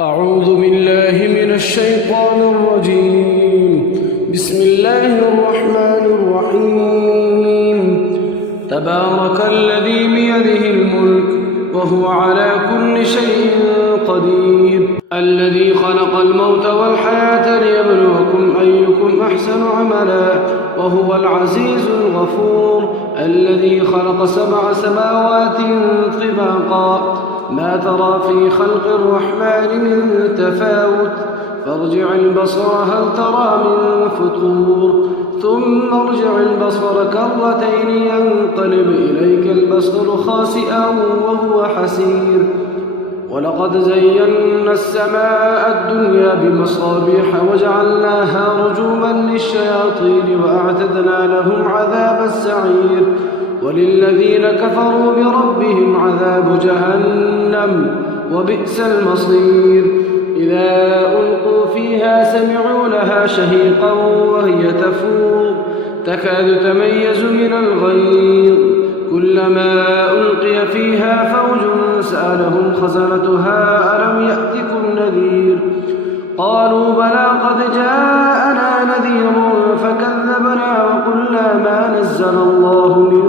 أعوذ بالله من الشيطان الرجيم. بسم الله الرحمن الرحيم. تبارك الذي بيده الملك وهو على كل شيء قدير، الذي خلق الموت والحياة ليبلوكم أيكم أحسن عملا، وهو العزيز الغفور، الذي خلق 7 سماوات طباقا، ما ترى في خلق الرحمن من تفاوت، فارجع البصر هل ترى من فطور، ثم ارجع البصر كرتين ينقلب إليك البصر خاسئا وهو حسير. ولقد زينا السماء الدنيا بمصابيح وجعلناها رجوما للشياطين وأعتدنا لهم عذاب السعير. وللذين كفروا بربهم عذاب جهنم وبئس المصير. إذا ألقوا فيها سمعوا لها شهيقا وهي تفور تكاد تميز من الغيظ، كلما ألقي فيها فوج سألهم خزنتها ألم يأتكم نذير، قالوا بلى قد جاءنا نذير فكذبنا وقلنا ما نزل الله من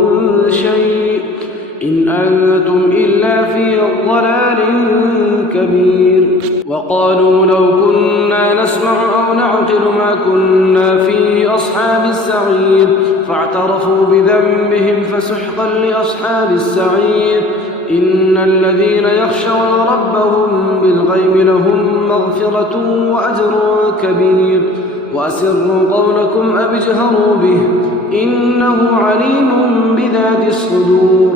شيء إن أنتم إلا في ضلال كبير. وقالوا لو كنا نسمع أو نعقل ما كنا في أصحاب السعير، فاعترفوا بذنبهم فسحقا لأصحاب السعير. إن الذين يخشون ربهم بالغيب لهم مغفرة وأجر كبير. وأسروا قولكم أو اجهروا به إنه عليم بذات الصدور.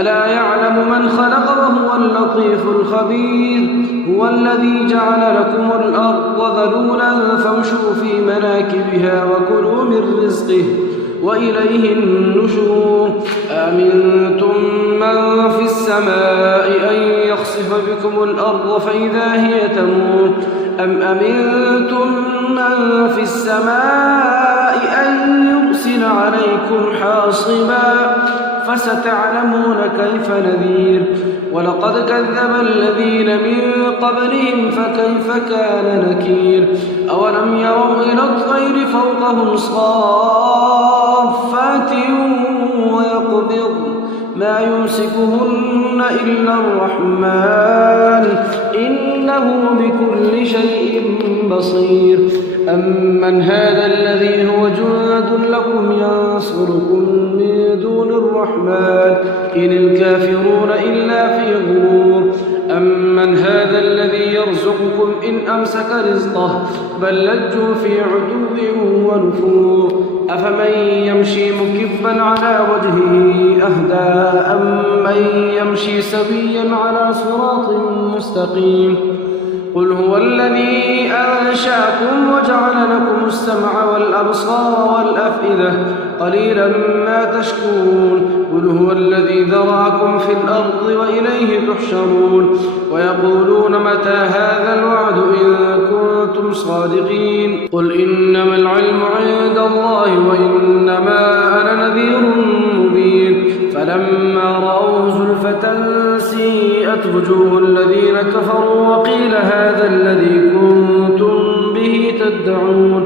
ألا يعلم من خلق وهو اللطيف الخبير. هو الذي جعل لكم الأرض ذلولا فامشوا في مناكبها وكلوا من رزقه وإليه النشور. أأمنتم من في السماء أن يخسف بكم الأرض فإذا هي تمور، أم أمنتم من في السماء أن يرسل عليكم حاصبا فستعلمون كيف نذير. ولقد كذب الذين من قبلهم فكيف كان نكير. أولم يروا إلى الطير فوقهم صافات ويقبض ما يمسكهن إلا الرحمن إنه بكل شيء بصير. أمن هذا الذي هو جند لكم ينصركم من دون الرحمن إن الكافرون إلا في غرور. أمن هذا الذي يرزقكم إن أمسك رزقه بل لجوا في عتو ونفور. أفمن يمشي مكبا على وجهه أهدى أمن يمشي سويا على صراط مستقيم. قل هو الذي أنشأكم وجعل لكم السمع والأبصار والأفئدة قليلا ما تشكرون. قل هو الذي ذرأكم في الأرض وإليه تحشرون. ويقولون متى هذا الوعد إن كنتم صادقين. قل إنما العلم عند الله وإنما أنا نذير مبين. فلما رأوه زلفة سيئت وجوه الذين كفروا وقيل هذا الذي كنتم به تدعون.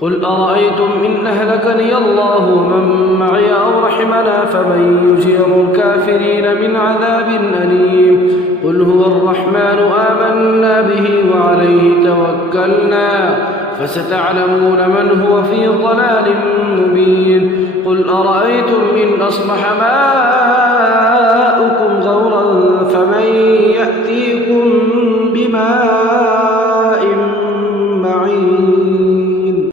قل أرأيتم إن أهلكني الله ومن معي أو رحمنا فمن يجير الكافرين من عذاب أليم. قل هو الرحمن آمنا به وعليه توكلنا فستعلمون من هو في ضلال مبين. قل أرأيتم إن أصبح ماؤكم غورا فمن يأتيكم بماء